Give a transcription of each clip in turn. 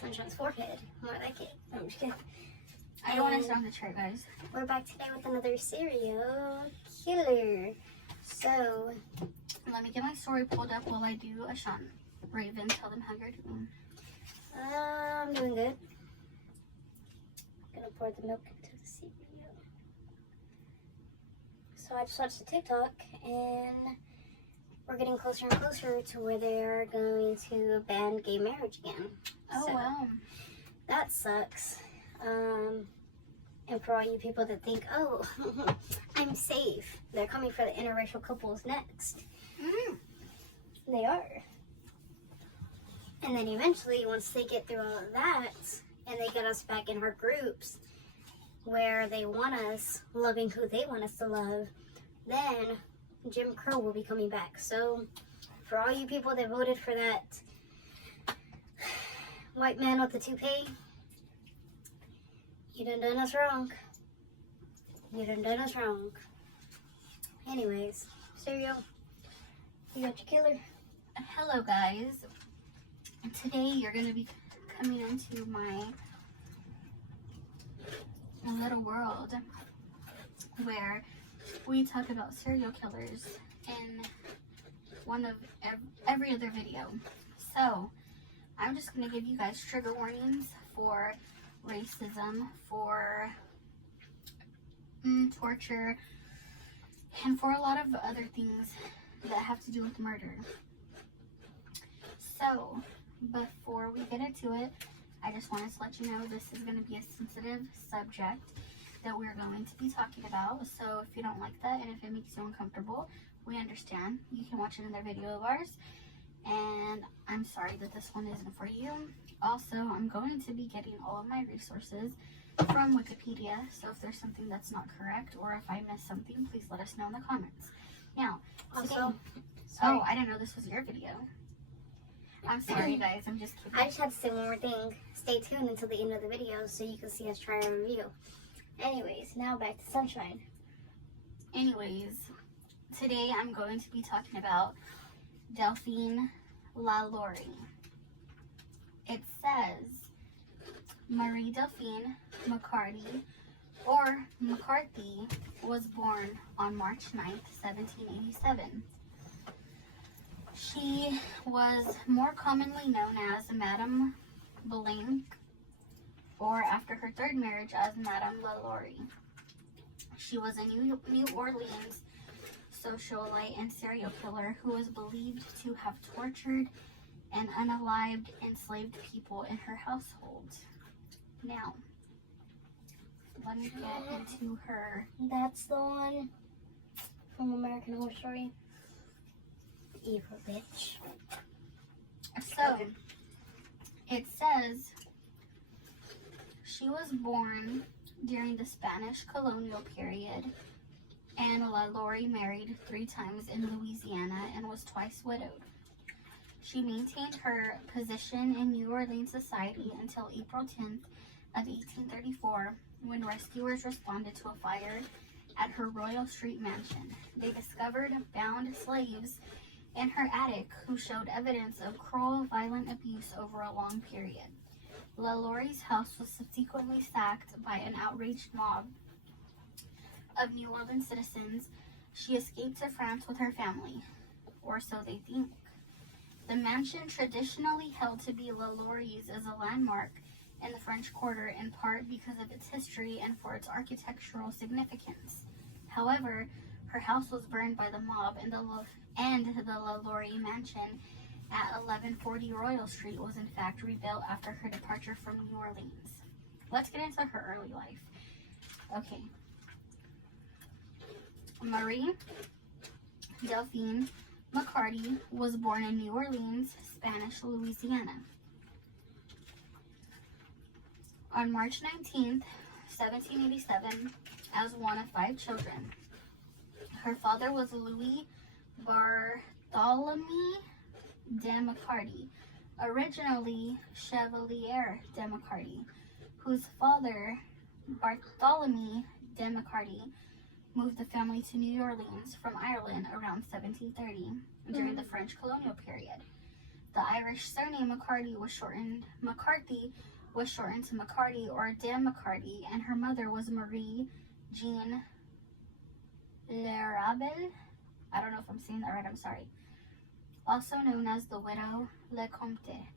Sunshine's forehead. More like it. I'm just kidding. I don't want to sit on the chair, guys. We're back today with another serial killer. So, let me get my story pulled up while I do a shot. Raven, tell them how you're doing. I'm doing good. I'm gonna pour the milk into the cereal. So I just watched the TikTok, and we're getting closer and closer to where they're going to ban gay marriage again. Oh, so, wow. That sucks. And for all you people that think, oh, I'm safe, they're coming for the interracial couples next. They are. And then eventually, once they get through all of that, and they get us back in our groups, where they want us loving who they want us to love, then Jim Crow will be coming back. So, for all you people that voted for that white man with the toupee, you done us wrong. You done us wrong. Anyways, Serial, you got your killer. Hello, guys. Today you're going to be coming into my little world where we talk about serial killers in one of every other video. So, I'm just going to give you guys trigger warnings for racism, for torture, and for a lot of other things that have to do with murder. So, before we get into it, I just wanted to let you know this is going to be a sensitive subject that we're going to be talking about. So if you don't like that and if it makes you uncomfortable, we understand. You can watch another video of ours. And I'm sorry that this one isn't for you. Also, I'm going to be getting all of my resources from Wikipedia. So if there's something that's not correct or if I missed something, please let us know in the comments. Now, Also, oh, I didn't know this was your video. I'm sorry, guys. I'm just kidding. I just had to say one more thing. Stay tuned until the end of the video so you can see us try our review. Anyways, now back to Sunshine. Anyways, today I'm going to be talking about Delphine Lalaurie. It says Marie Delphine McCarty, or McCarthy, was born on March 9th, 1787. She was more commonly known as Madame Blanc, or after her third marriage as Madame Lalaurie. She was a New Orleans socialite and serial killer who was believed to have tortured and unalived enslaved people in her household. Now, let me get into her. That's the one from American Horror Story. Evil bitch. So, it says she was born during the Spanish colonial period, and Lalaurie married 3 times in Louisiana and was twice widowed. She maintained her position in New Orleans society until April 10th of 1834, when rescuers responded to a fire at her Royal Street mansion. They discovered bound slaves in her attic who showed evidence of cruel, violent abuse over a long period. Lalaurie's house was subsequently sacked by an outraged mob of New Orleans citizens. She escaped to France with her family, or so they think. The mansion, traditionally held to be Lalaurie's, is a landmark in the French Quarter, in part because of its history and for its architectural significance. However, her house was burned by the mob, and the Lalaurie mansion at 1140 Royal Street was in fact rebuilt after her departure from New Orleans. Let's get into her early life. Okay. Marie Delphine McCarty was born in New Orleans, Spanish Louisiana, on March 19th, 1787, as one of 5 children. Her father was Louis Bartholomew de McCarty, originally Chevalier de McCarty, whose father, Bartholomew de McCarty, moved the family to New Orleans from Ireland around 1730 during the French colonial period. The Irish surname McCarthy was shortened to McCarty or de McCarty, and her mother was Marie Jean Lerabel. I don't know if I'm saying that right, I'm sorry. Also known as the widow Lecomte,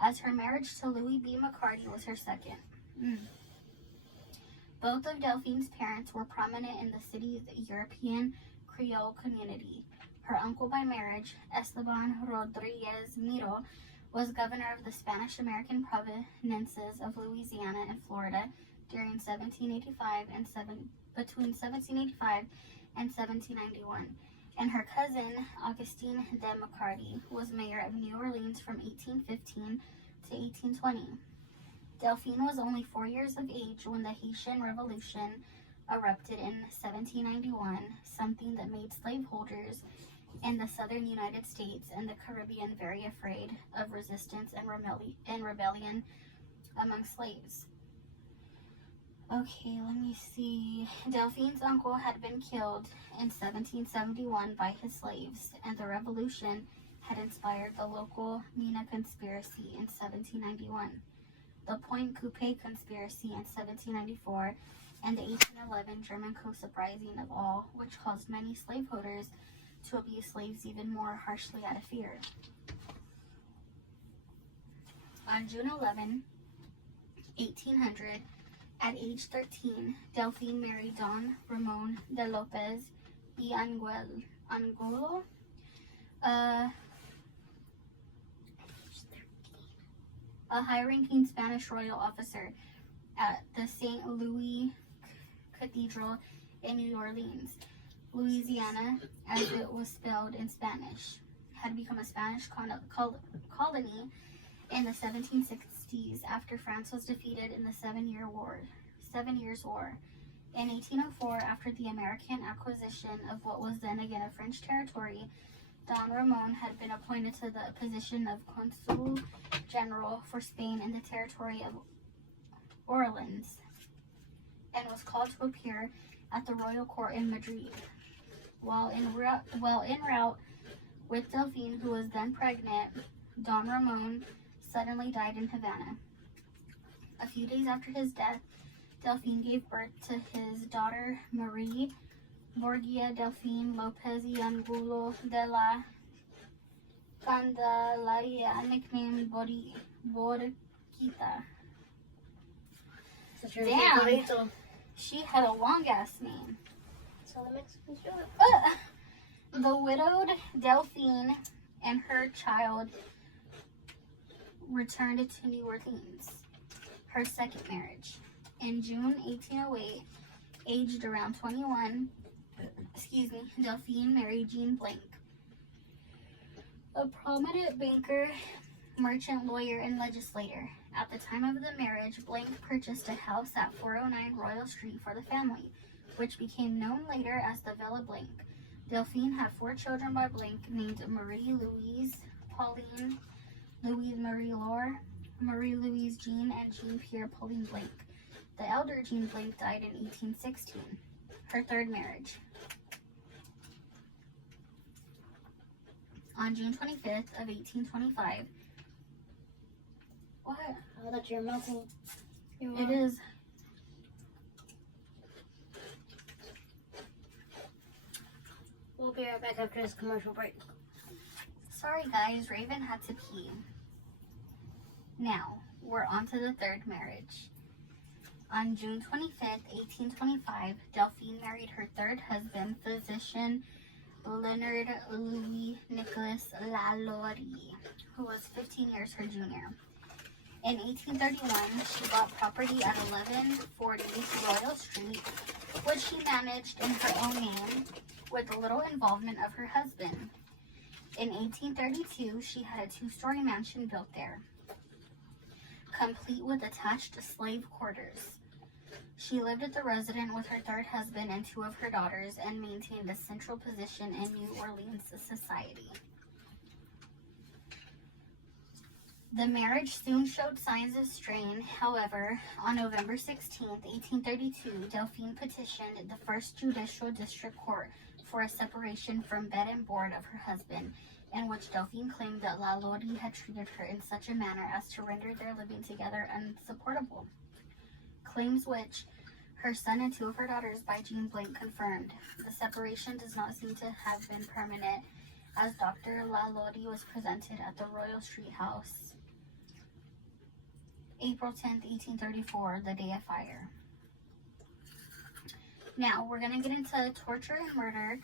as her marriage to Louis B. McCarty was her second. Both of Delphine's parents were prominent in the city's European Creole community. Her uncle by marriage, Esteban Rodriguez Miro, was governor of the Spanish-American provinces of Louisiana and Florida during between 1785 and 1791. And her cousin, Augustine de McCarty, was mayor of New Orleans from 1815 to 1820. Delphine was only 4 years of age when the Haitian Revolution erupted in 1791, something that made slaveholders in the southern United States and the Caribbean very afraid of resistance and rebellion among slaves. Okay, let me see. Delphine's uncle had been killed in 1771 by his slaves, and the revolution had inspired the local Mina conspiracy in 1791, the Point Coupe conspiracy in 1794, and the 1811 German Coast Uprising of all, which caused many slaveholders to abuse slaves even more harshly out of fear. On June 11, 1800, at age 13, Delphine married Don Ramon de Lopez y Angulo, a high-ranking Spanish royal officer at the St. Louis Cathedral in New Orleans. Louisiana, as it was spelled in Spanish, had become a Spanish colony in the 1760s after France was defeated in the 7 Years' War. In 1804, after the American acquisition of what was then again a French territory, Don Ramon had been appointed to the position of Consul General for Spain in the territory of Orleans, and was called to appear at the royal court in Madrid. While en route with Delphine, who was then pregnant, Don Ramon suddenly died in Havana. A few days after his death, Delphine gave birth to his daughter Marie Borgia Delphine Lopez y Angulo de la Candelaria, nicknamed Borquita. Damn, she had a long-ass name. So the Mexicans do it. The widowed Delphine and her child returned to New Orleans, her second marriage. In June 1808, aged around 21, Delphine married Jean Blanc, a prominent banker, merchant, lawyer, and legislator. At the time of the marriage, Blanc purchased a house at 409 Royal Street for the family, which became known later as the Villa Blanc. Delphine had 4 children by Blanc, named Marie Louise, Pauline, Louise Marie Laure, Marie Louise Jean, and Jean Pierre Pauline Blanc. The elder Jean Blanc died in 1816, her third marriage. On June 25th of 1825, what? Oh, that you're melting. It is. We'll be right back after this commercial break. Sorry guys, Raven had to pee. Now, we're on to the third marriage. On June 25th, 1825, Delphine married her third husband, physician Leonard Louis Nicholas Lalaurie, who was 15 years her junior. In 1831, she bought property at 1140 Royal Street, which she managed in her own name with little involvement of her husband. In 1832, she had a 2-story mansion built there, complete with attached slave quarters. She lived at the residence with her third husband and 2 of her daughters and maintained a central position in New Orleans society. The marriage soon showed signs of strain. However, on November 16, 1832, Delphine petitioned the First Judicial District Court for a separation from bed and board of her husband, in which Delphine claimed that Lalaurie had treated her in such a manner as to render their living together unsupportable. Claims which her son and two of her daughters by Jean Blank confirmed. The separation does not seem to have been permanent, as Dr. Lalaurie was presented at the Royal Street House April 10th, 1834, the day of fire. Now, we're going to get into torture and murder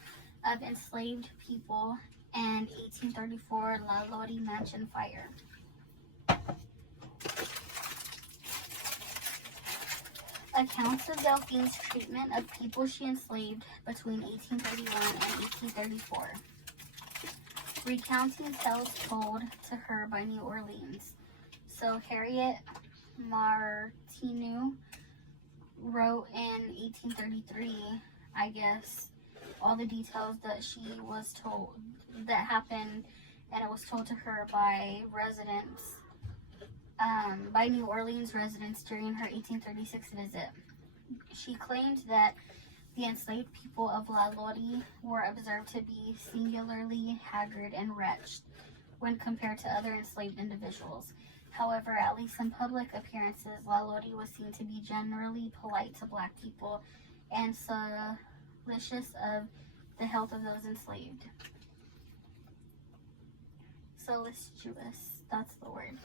of enslaved people and 1834 Lalaurie Mansion fire. Accounts of Delphine's treatment of people she enslaved between 1831 and 1834. Recounting tales told to her by New Orleans. So Harriet Martineau wrote in 1833, I guess, all the details that she was told, that happened, and it was told to her by residents, by New Orleans residents during her 1836 visit. She claimed that the enslaved people of Lalaurie were observed to be singularly haggard and wretched when compared to other enslaved individuals. However, at least in public appearances, Lalaurie was seen to be generally polite to black people and solicitous of the health of those enslaved. Solicitous, that's the word.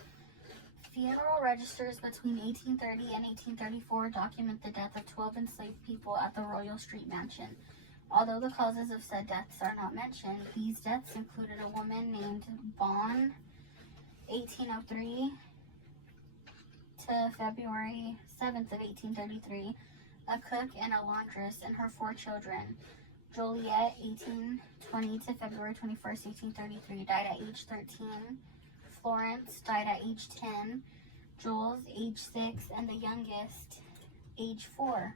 Funeral registers between 1830 and 1834 document the death of 12 enslaved people at the Royal Street Mansion. Although the causes of said deaths are not mentioned, these deaths included a woman named Bon, 1803 to February 7th of 1833, a cook and a laundress and her 4 children. Joliet, 1820 to February 21st, 1833, died at age 13. Florence died at age 10. Jules, age 6, and the youngest, age 4.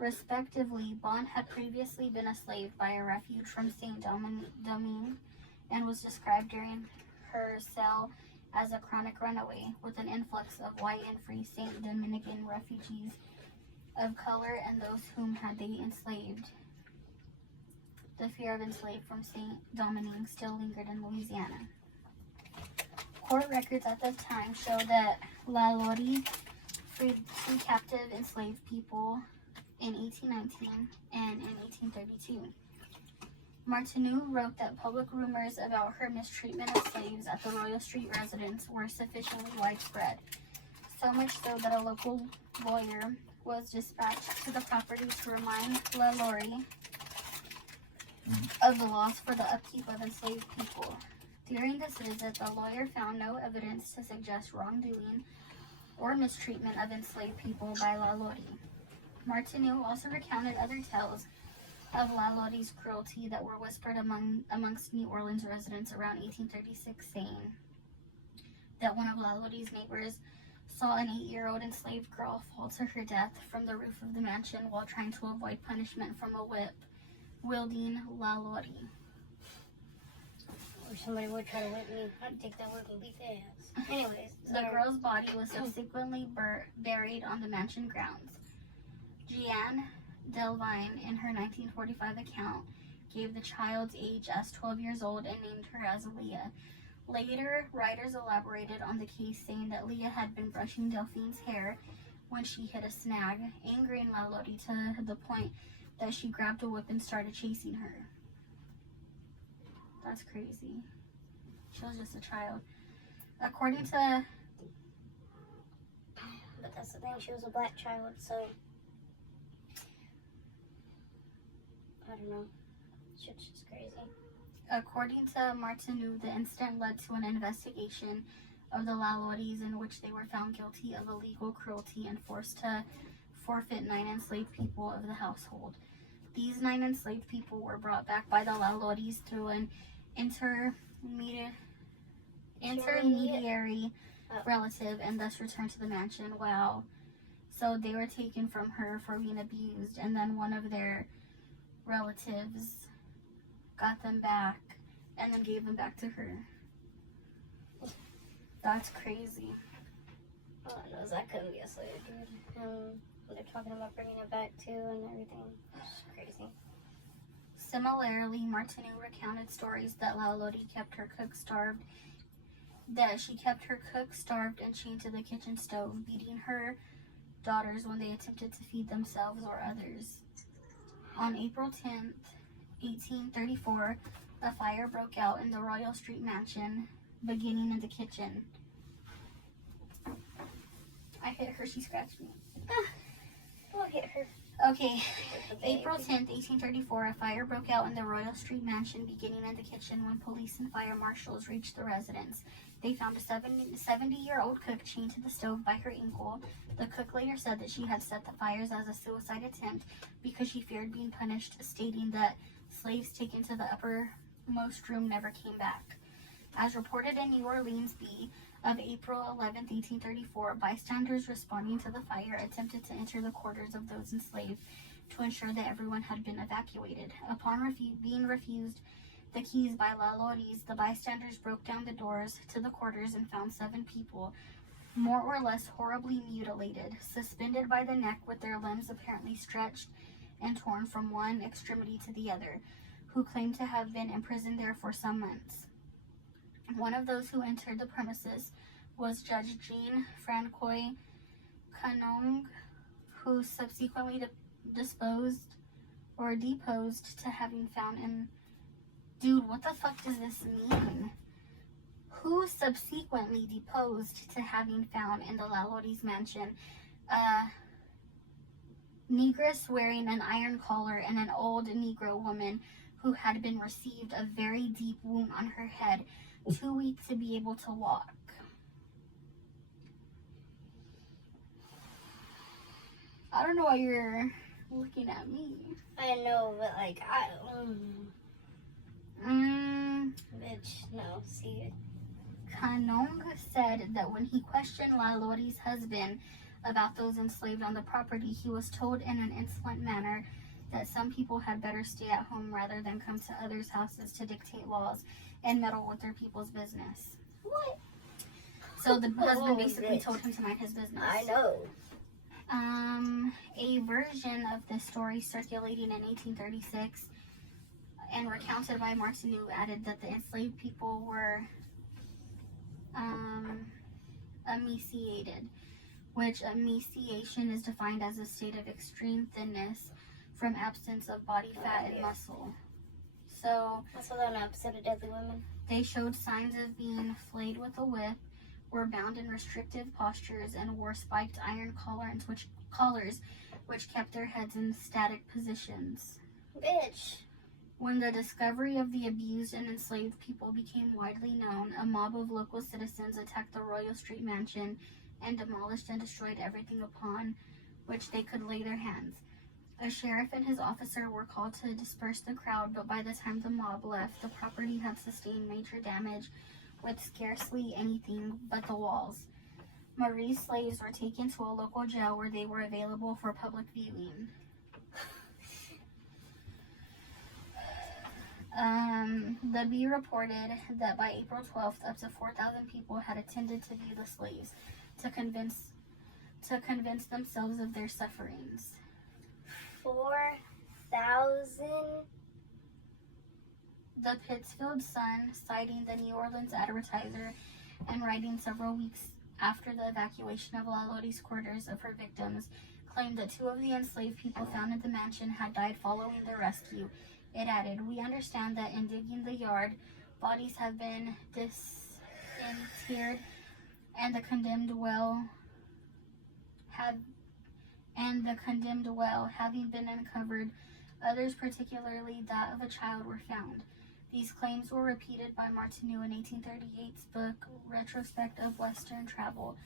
Respectively, Bon had previously been a slave by a refuge from Saint Domingue and was described during her cell as a chronic runaway, with an influx of white and free Saint Dominican refugees of color and those whom had they enslaved. The fear of enslaved from Saint Domingue still lingered in Louisiana. Court records at the time show that Lalaurie freed 2 captive enslaved people in 1819 and in 1832. Martineau wrote that public rumors about her mistreatment of slaves at the Royal Street residence were sufficiently widespread, so much so that a local lawyer was dispatched to the property to remind Lalaurie of the laws for the upkeep of enslaved people. During this visit, the lawyer found no evidence to suggest wrongdoing or mistreatment of enslaved people by Lalaurie. Martineau also recounted other tales of Lalaurie's cruelty that were whispered amongst New Orleans residents around 1836, saying that one of Lalaurie's neighbors saw an 8-year-old enslaved girl fall to her death from the roof of the mansion while trying to avoid punishment from a whip wielding Lalaurie. Or somebody would try to whip me, I'd take that whip and beat their ass. Anyways, the girl's body was subsequently buried on the mansion grounds. Jeanne Delphine, in her 1945 account, gave the child's age as 12 years old and named her as Leah. Later, writers elaborated on the case, saying that Leah had been brushing Delphine's hair when she hit a snag, angering Lalaurie to the point that she grabbed a whip and started chasing her. That's crazy. She was just a child. According to... But that's the thing, she was a black child, so... I don't know. Shit's just crazy. According to Martineau, the incident led to an investigation of the Lalauries in which they were found guilty of illegal cruelty and forced to forfeit 9 enslaved people of the household. These 9 enslaved people were brought back by the Lalauries through an intermediary relative and thus returned to the mansion. Wow. So they were taken from her for being abused, and then one of their relatives got them back and then gave them back to her. That's crazy. All I know is I couldn't be a slave, dude. They're talking about bringing it back too and everything. It's crazy. Similarly, Martineau recounted stories that Lalaurie kept her cook starved and chained to the kitchen stove, beating her daughters when they attempted to feed themselves or others. On April 10th, 1834, a fire broke out in the Royal Street mansion, beginning in the kitchen. I hit her, she scratched me. I'll hit her. Okay, April 10th, 1834, a fire broke out in the Royal Street mansion, beginning in the kitchen. When police and fire marshals reached the residence, they found a 70-year-old cook chained to the stove by her ankle. The cook later said that she had set the fires as a suicide attempt because she feared being punished, stating that slaves taken to the uppermost room never came back. As reported in New Orleans Bee of April 11th, 1834, bystanders responding to the fire attempted to enter the quarters of those enslaved to ensure that everyone had been evacuated. Upon being refused the keys by Lalaurie, the bystanders broke down the doors to the quarters and found 7 people, more or less horribly mutilated, suspended by the neck with their limbs apparently stretched and torn from one extremity to the other, who claimed to have been imprisoned there for some months. One of those who entered the premises was Judge Jean Francois Canong, who subsequently deposed to having found in... Dude, what the fuck does this mean? Who subsequently deposed to having found in the Lalaurie's mansion a negress wearing an iron collar and an old Negro woman who had been received a very deep wound on her head, too weak to be able to walk. I don't know why you're looking at me. I know, but like, bitch, no, see it. Kanong said that when he questioned Lalaurie's husband about those enslaved on the property, he was told in an insolent manner that some people had better stay at home rather than come to others' houses to dictate laws and meddle with their people's business. What? So the husband basically told him to mind his business. I know. A version of this story circulating in 1836 and recounted by Martineau added that the enslaved people were emaciated, which emaciation is defined as a state of extreme thinness from absence of body fat and muscle. So that's what an episode of Deadly Women. They showed signs of being flayed with a whip, were bound in restrictive postures, and wore spiked iron collars which kept their heads in static positions. Bitch. When the discovery of the abused and enslaved people became widely known, a mob of local citizens attacked the Royal Street mansion and demolished and destroyed everything upon which they could lay their hands. A sheriff and his officer were called to disperse the crowd, but by the time the mob left, the property had sustained major damage with scarcely anything but the walls. Marie's slaves were taken to a local jail where they were available for public viewing. The Bee reported that by April 12th, up to 4,000 people had attended to view the slaves to convince themselves of their sufferings. 4,000? The Pittsfield Sun, citing the New Orleans Advertiser and writing several weeks after the evacuation of Lalaurie's quarters of her victims, claimed that 2 of the enslaved people found at the mansion had died following their rescue. It added, "We understand that in digging the yard, bodies have been disinterred and the condemned well having been uncovered. Others, particularly that of a child, were found." These claims were repeated by Martineau in 1838's book Retrospect of Western Travel,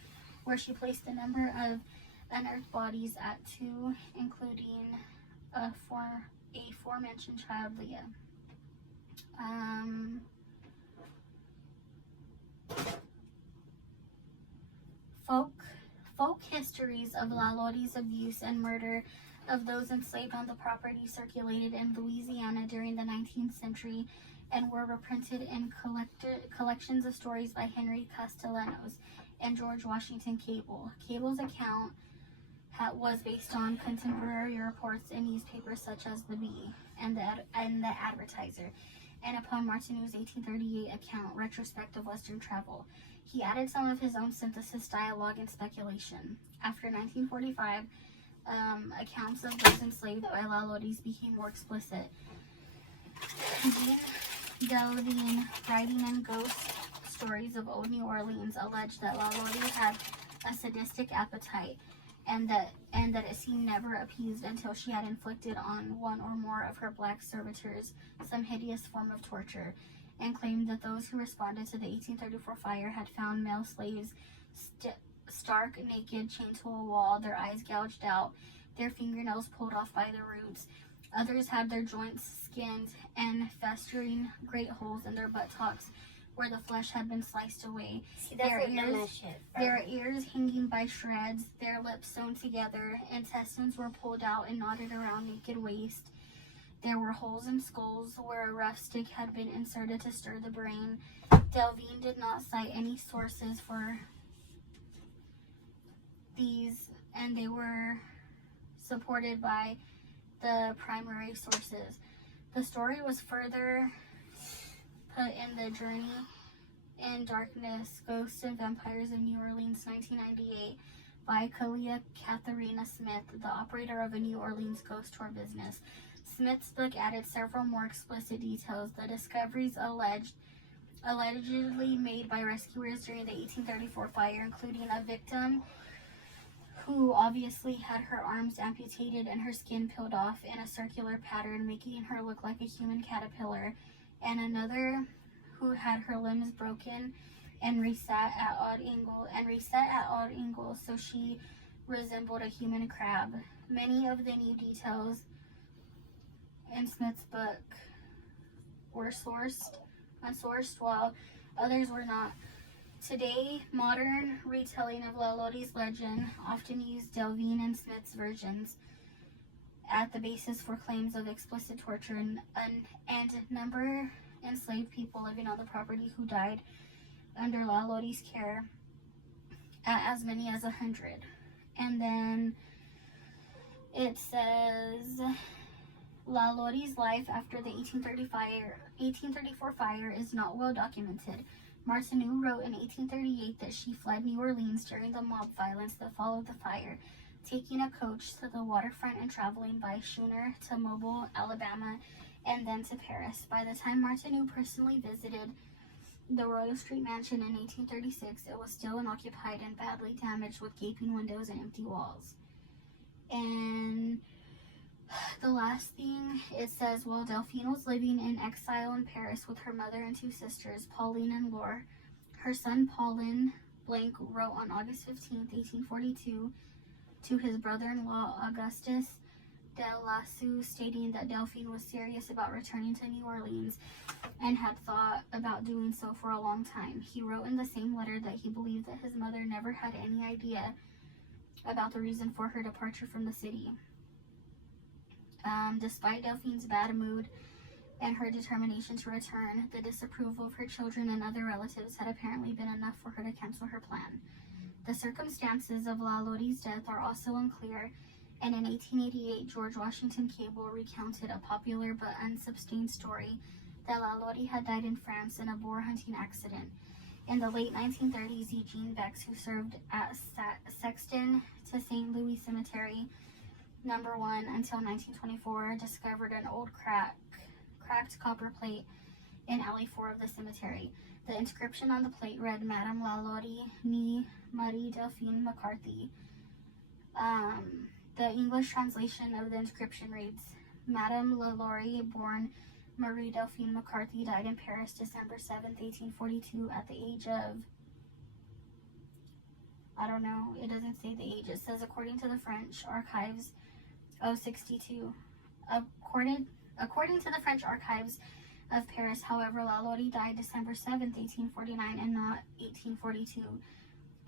where she placed the number of unearthed bodies at 2, including a aforementioned child, Leah. Folk histories of Lalaurie's abuse and murder of those enslaved on the property circulated in Louisiana during the 19th century and were reprinted in collections of stories by Henry Castellanos and George Washington Cable. Cable's account was based on contemporary reports in newspapers such as The Bee. and the Advertiser, and upon Martineau's 1838 account, Retrospect of Western Travel. He added some of his own synthesis, dialogue, and speculation. After 1945, accounts of those enslaved by Lalaurie became more explicit. Jean Delphine, writing in ghost stories of old New Orleans, alleged that Lalaurie had a sadistic appetite, and that it seemed never appeased until she had inflicted on one or more of her black servitors some hideous form of torture, and claimed that those who responded to the 1834 fire had found male slaves stark naked, chained to a wall, their eyes gouged out, their fingernails pulled off by the roots. Others had their joints skinned and festering great holes in their buttocks where the flesh had been sliced away. See, that's their ears hanging by shreds, their lips sewn together, intestines were pulled out and knotted around naked waist. There were holes in skulls where a rough stick had been inserted to stir the brain. Delphine did not cite any sources for these, and they were supported by the primary sources. The story was further put in the Journey in Darkness, Ghosts and Vampires of New Orleans, 1998, by Kalia Katharina Smith, the operator of a New Orleans ghost tour business. Smith's book added several more explicit details. The discoveries allegedly made by rescuers during the 1834 fire, including a victim who obviously had her arms amputated and her skin peeled off in a circular pattern, making her look like a human caterpillar, and another who had her limbs broken and reset at odd angles so she resembled a human crab. Many of the new details in Smith's book were unsourced, while others were not. Today, modern retelling of Lalaurie's legend often use Delphine and Smith's versions at the basis for claims of explicit torture and number enslaved people living on the property who died under Lalaurie's care at as many as 100. And then it says Lalaurie's life after the 1834 fire is not well documented. Martineau wrote in 1838 that she fled New Orleans during the mob violence that followed the fire, taking a coach to the waterfront and traveling by schooner to Mobile, Alabama, and then to Paris. By the time Martineau personally visited the Royal Street Mansion in 1836, it was still unoccupied and badly damaged with gaping windows and empty walls. And the last thing, it says, while Delphine was living in exile in Paris with her mother and two sisters, Pauline and Laure, her son Paulin Blanc wrote on August 15, 1842, to his brother-in-law Augustus de Lasso, stating that Delphine was serious about returning to New Orleans and had thought about doing so for a long time. He wrote in the same letter that he believed that his mother never had any idea about the reason for her departure from the city. Despite Delphine's bad mood and her determination to return, the disapproval of her children and other relatives had apparently been enough for her to cancel her plan. The circumstances of Lalaurie's death are also unclear, and in 1888, George Washington Cable recounted a popular but unsubstantiated story that Lalaurie had died in France in a boar hunting accident. In the late 1930s, Eugene Bex, who served as sexton to St. Louis Cemetery No. 1 until 1924, discovered an old cracked copper plate in alley 4 of the cemetery. The inscription on the plate read, Madame Lalaurie, née Marie Delphine McCarthy. The English translation of the inscription reads, Madame Lalaurie, born Marie Delphine McCarthy, died in Paris December 7th, 1842 at the age of, I don't know, it doesn't say the age. It says according to the French Archives of 62. According to the French Archives of Paris, however, Lalaurie died December 7th, 1849 and not 1842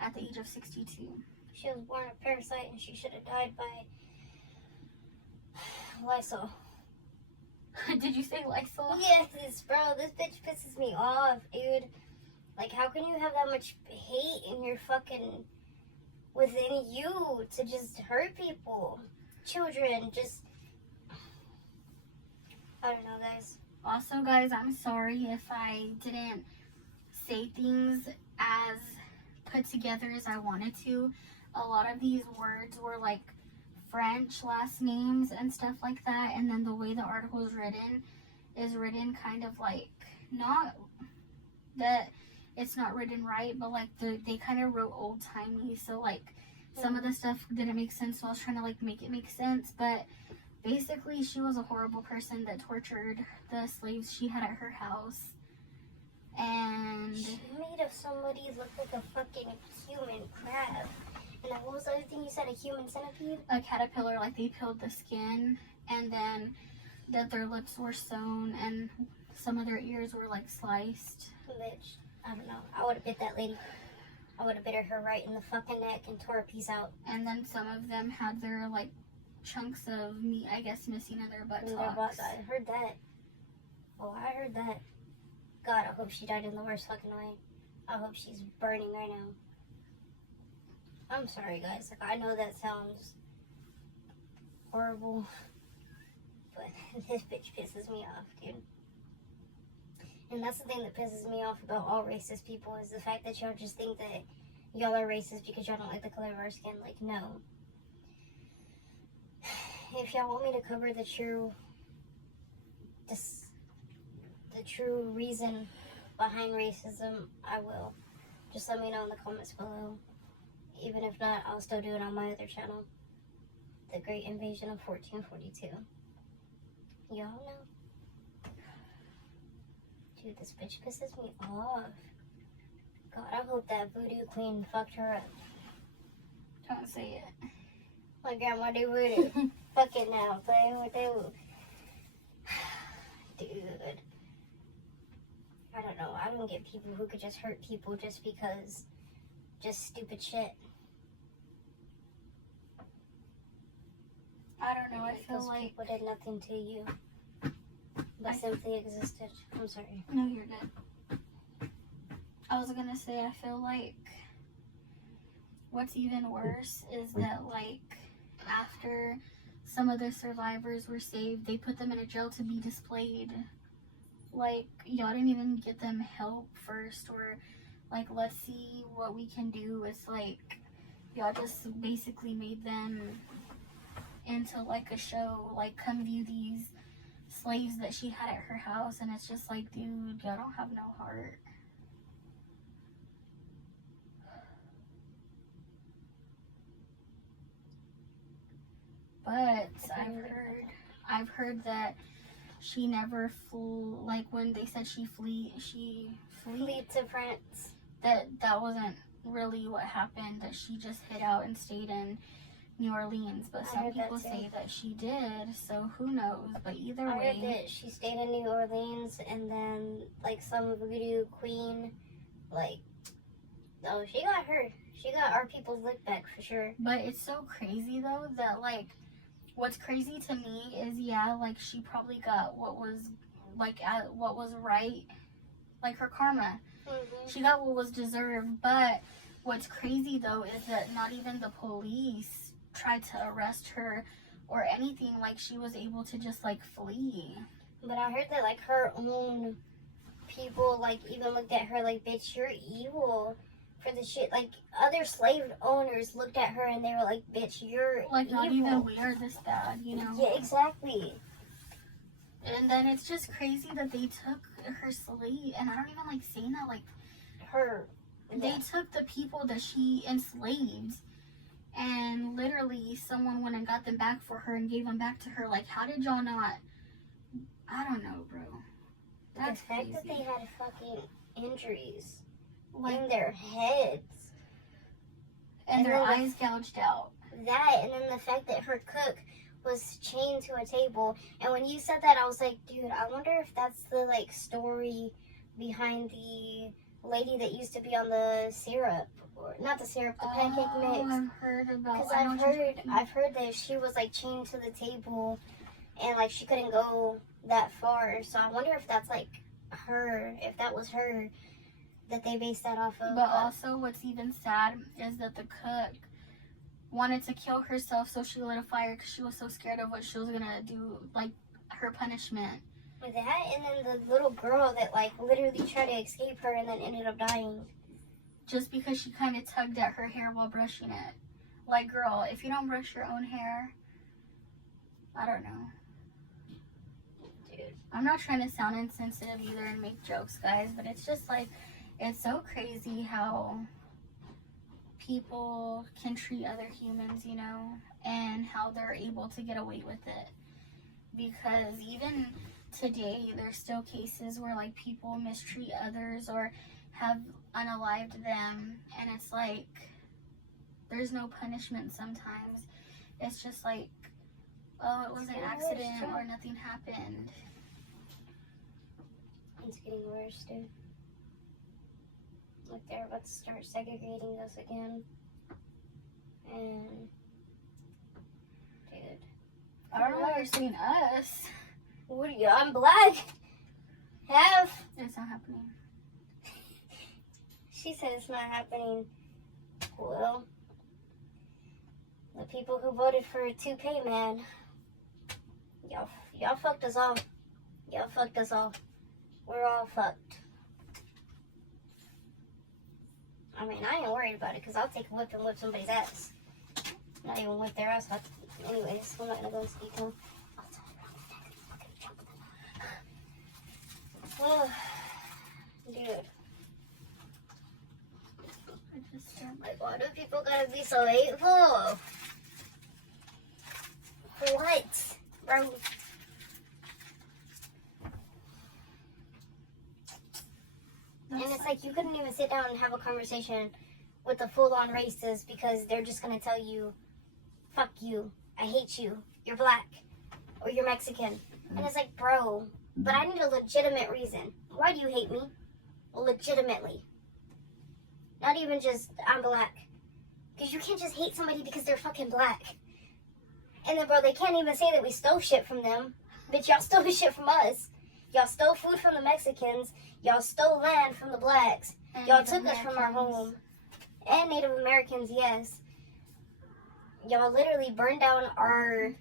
at the age of 62. She was born a parasite and she should have died by Lysol. Did you say Lysol? Yes, bro. This bitch pisses me off, dude. Like, how can you have that much hate in your fucking... within you to just hurt people? Children, just... I don't know, guys. Also, guys, I'm sorry if I didn't say things as put together as I wanted to. A lot of these words were like French last names and stuff like that, and then the way the article is written kind of like, not that it's not written right, but like they kind of wrote old-timey, so like some of the stuff didn't make sense, so I was trying to like make it make sense. But basically she was a horrible person that tortured the slaves she had at her house. And she made somebody look like a fucking human crab. And then what was the other thing you said? A human centipede? a caterpillar, like they peeled the skin, and then that their lips were sewn and some of their ears were like sliced. Bitch, I don't know. I would have bit that lady. I would have bit her right in the fucking neck and tore a piece out. And then some of them had their like chunks of meat, I guess, missing in their buttocks. I heard that. Oh, I heard that. God, I hope she died in the worst fucking way. I hope she's burning right now. I'm sorry, guys. Like, I know that sounds horrible, but this bitch pisses me off, dude. And that's the thing that pisses me off about all racist people, is the fact that y'all just think that y'all are racist because y'all don't like the color of our skin. Like, no. If y'all want me to cover the true reason behind racism, I will. Just let me know in the comments below. Even if not, I'll still do it on my other channel. The Great Invasion of 1442. Y'all know. Dude, this bitch pisses me off. God, I hope that voodoo queen fucked her up. Don't say it. My grandma do voodoo. Fuck it now. Playing with it. Dude. I don't know. I don't get people who could just hurt people just because. Just stupid shit. I don't know. I feel Those like people did nothing to you. But simply existed. I'm sorry. No, you're good. I was gonna say, I feel like what's even worse is that, like, after some of the survivors were saved, they put them in a jail to be displayed. Like, y'all didn't even get them help first, or like, let's see what we can do. It's like y'all just basically made them into like a show, like, come view these slaves that she had at her house, and it's just like, dude, y'all don't have no heart. But I've heard that she never flew, like when they said she fled to France. that wasn't really what happened, that she just hid out and stayed in New Orleans, but some people say that she did, so who knows. But either way, I heard that she stayed in New Orleans, and then like some voodoo queen, like, oh, she got our people's lick back for sure. But it's so crazy though that, like, what's crazy to me is, yeah, like, she probably got what was right, like her karma. Mm-hmm. She got what was deserved. But what's crazy though is that not even the police tried to arrest her or anything. Like, she was able to just like flee. But I heard that like her own people like even looked at her like, bitch, you're evil for the shit. Like, other slave owners looked at her and they were like, bitch, you're like evil. Not even we are this bad, you know? Yeah, exactly. And then it's just crazy that they took her slave, and I don't even like saying that, like, Her. they took the people that she enslaved, and literally someone went and got them back for her and gave them back to her. Like, how did y'all not? I don't know, bro. That's the fact crazy. that they had fucking injuries Like, in their heads. and their then eyes gouged out. That, and then the fact that her cook was chained to a table. And when you said that, I was like, dude, I wonder if that's the like story behind the lady that used to be on the syrup, or not the syrup, the pancake mix. I've heard about. Because I've heard that she was like chained to the table, and like she couldn't go that far. So I wonder if that's like her, if that was her that they based that off of. But also, what's even sad is that the cook wanted to kill herself, so she lit a fire because she was so scared of what she was gonna do, like her punishment. With that, and then the little girl that, like, literally tried to escape her and then ended up dying. Just because she kind of tugged at her hair while brushing it. Like, girl, if you don't brush your own hair, I don't know. Dude. I'm not trying to sound insensitive either and make jokes, guys, but it's just like, it's so crazy how people can treat other humans, you know, and how they're able to get away with it. Because even today, there's still cases where, like, people mistreat others or have unalived them, and it's like, there's no punishment sometimes. It's just like, oh, it was an accident or nothing happened. It's getting worse, dude. Like, they're about to start segregating us again. And, dude. I don't know why you're saying us. What are you? I'm black. It's not happening. She said it's not happening. Well, the people who voted for a toupee man, y'all fucked us all. Y'all fucked us all. We're all fucked. I mean, I ain't worried about it because I'll take a whip and whip somebody's ass. Not even whip their ass. Anyways, I'm not gonna go into detail. I'll tell you around the neck and fucking jump them. Oh, dude. Like, why do people gotta be so hateful? For what, bro? And it's like you couldn't even sit down and have a conversation with the full-on racist because they're just gonna tell you, fuck you, I hate you, you're black, or you're Mexican. And it's like, bro, but I need a legitimate reason. Why do you hate me? Legitimately. Not even just, I'm black. Because you can't just hate somebody because they're fucking black. And then, bro, they can't even say that we stole shit from them. Bitch, y'all stole shit from us. Y'all stole food from the Mexicans. Y'all stole land from the blacks. And Y'all Native took us from our Americans. home. And Native Americans, yes. Y'all literally burned down our...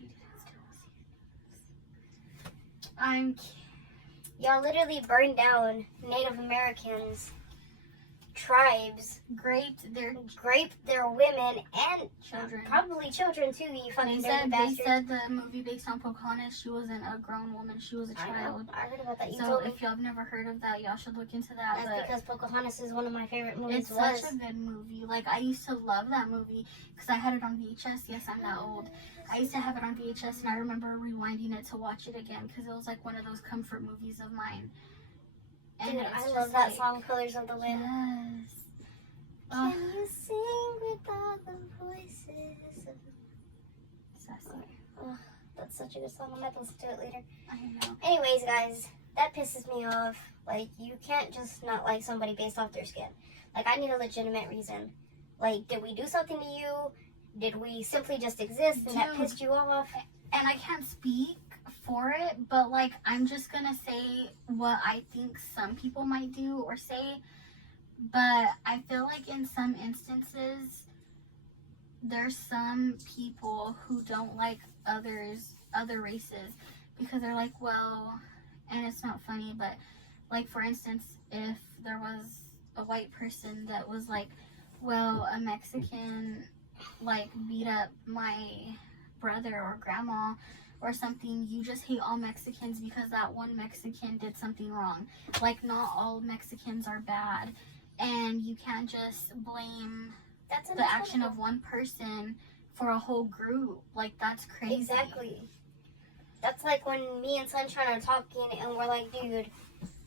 Y'all literally burned down Native Americans, tribes, raped their women and Children. probably children too. You fucking They dirty said bastards. the movie based on Pocahontas, she wasn't a grown woman, she was a child. I heard about that. You So told me. if y'all have never heard of that, y'all should look into that. That's But because Pocahontas is one of my favorite movies. it's such a good movie. Like, I used to love that movie because I had it on VHS. Yes, I'm that old. I used to have it on VHS, and I remember rewinding it to watch it again because it was like one of those comfort movies of mine. And Dude, it's I just love that like, song, Colors of the Wind. Yes. Can you sing with all the voices? Sassy. Oh, that's such a good song. I'm gonna listen to it later. I know. Anyways, guys, that pisses me off. Like, you can't just not like somebody based off their skin. Like, I need a legitimate reason. Like, did we do something to you? Did we simply just exist and that Dude. pissed you off? And I can't speak for it, but like, I'm just gonna say what I think some people might do or say. But I feel like in some instances, there's some people who don't like other races because they're like, well, and it's not funny, but like, for instance, if there was a white person that was like, well, a Mexican like beat up my brother or grandma or something, you just hate all Mexicans because that one Mexican did something wrong. Like, not all Mexicans are bad, and you can't just blame That's the action of one person for a whole group. Like, that's crazy. Exactly. That's like when me and Sunshine are talking and we're like, dude,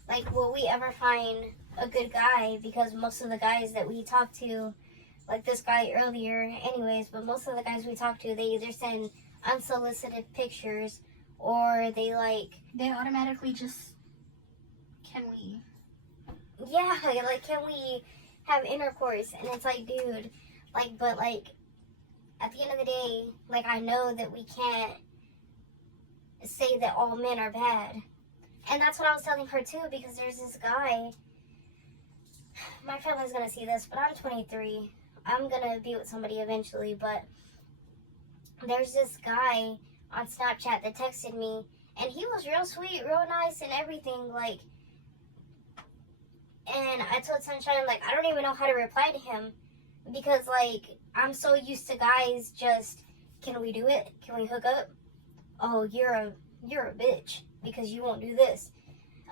like, will we ever find a good guy? Because most of the guys that we talk to, like this guy earlier anyways, but most of the guys we talk to, they either send unsolicited pictures or they automatically just, can we? Yeah, like, can we have intercourse? And it's like, dude, like, but like, at the end of the day, like, I know that we can't say that all men are bad. And that's what I was telling her too, because there's this guy, my family's gonna see this, but I'm 23. I'm gonna be with somebody eventually, but there's this guy on Snapchat that texted me, And he was real sweet, real nice, and everything. Like, and I told Sunshine, like, I don't even know how to reply to him because, like, I'm so used to guys just, can we do it? Can we hook up? Oh, you're a bitch because you won't do this.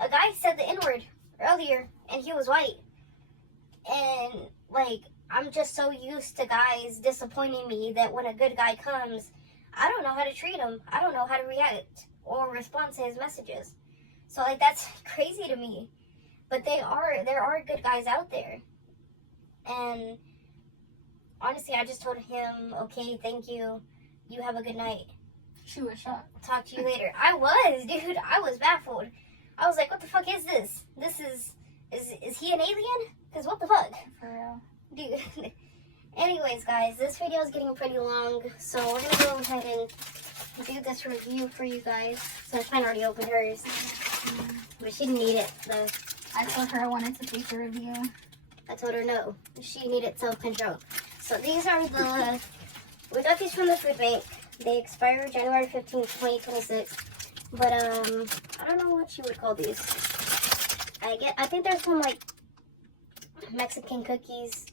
A guy said the N-word earlier, and he was white. And, like, I'm just so used to guys disappointing me that when a good guy comes, I don't know how to treat him. I don't know how to react or respond to his messages. So, like, that's crazy to me. But there are good guys out there. And honestly, I just told him, okay, thank you. You have a good night. She was shocked. Talk to you later. I was, dude. I was baffled. I was like, what the fuck is this? This is he an alien? Because what the fuck? For real. Dude. Anyways, guys, this video is getting pretty long, so we're going to go ahead and do this review for you guys. So I already opened hers, but she didn't need it, though. I told her I wanted to take the review. I told her no. She needed self-control. So these are we got these from the food bank. They expire January 15th, 2026. But, I don't know what you would call these. I think there's some, like, Mexican cookies.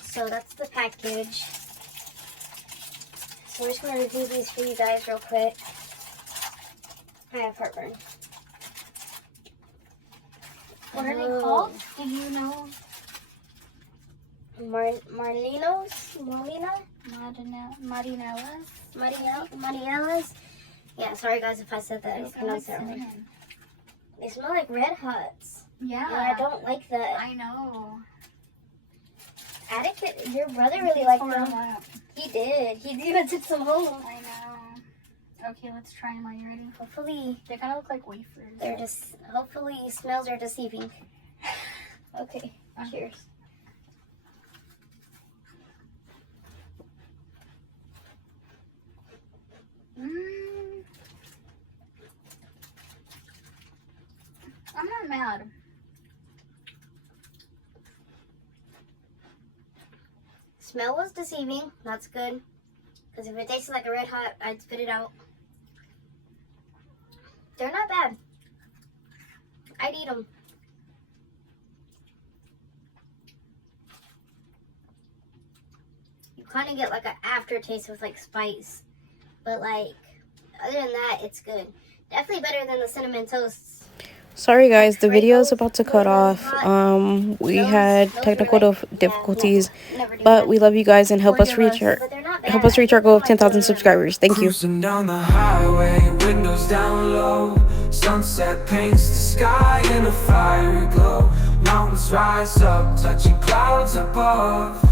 So that's the package. So we're just going to review these for you guys real quick. I have heartburn. What are they called? Do you know? Marlinos? Molina? Marinellas? Mariellas? Yeah, sorry guys if I said that. I pronounced that wrong. They smell like Red Hots. Yeah. And I don't like that. I know. Atticus, your brother really liked them. He did. He even took some home. I know. Okay, let's try them. Are you ready? Hopefully, They kind of look like wafers. they're just. Hopefully, smells are deceiving. Okay. Cheers. I'm not mad. Smell was deceiving. That's good. Because if it tasted like a Red Hot, I'd spit it out. They're not bad. I'd eat them. You kind of get like an aftertaste with like spice. But like, other than that, it's good. Definitely better than the cinnamon toasts. Sorry guys, the video is about to cut off. We had technical difficulties, but we love you guys and help us reach our goal of 10,000 subscribers. Thank you. Cruising down the highway, windows down low. Sunset paints the sky in a fiery glow. Mountains rise up, touching clouds above.